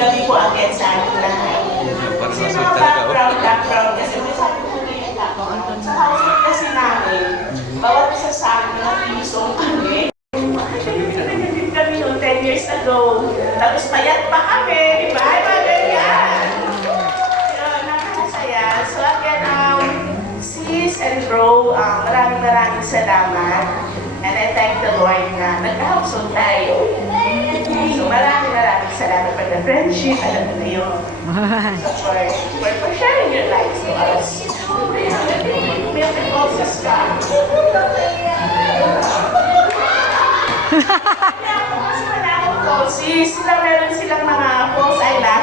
gabi po again sa ating lahat. Kasi mga background kasi may sabi ko na yung background. Sa household kasi namin, bawat isa sa amin na pisong kami. Nagiging kami noong 10 years ago. Tapos payat pa kami, di ba? Mga ganyan. Yun, nakakasaya. So again, sis and bro, maraming salamat. And I thank the Lord na nagka-household tayo. So maraming salamat for the friendship. Alam mo na yun. For sharing your lives to us. May pagkosas ka. Kaya ako mas wala akong coaches. Sila meron silang mga false eyelash.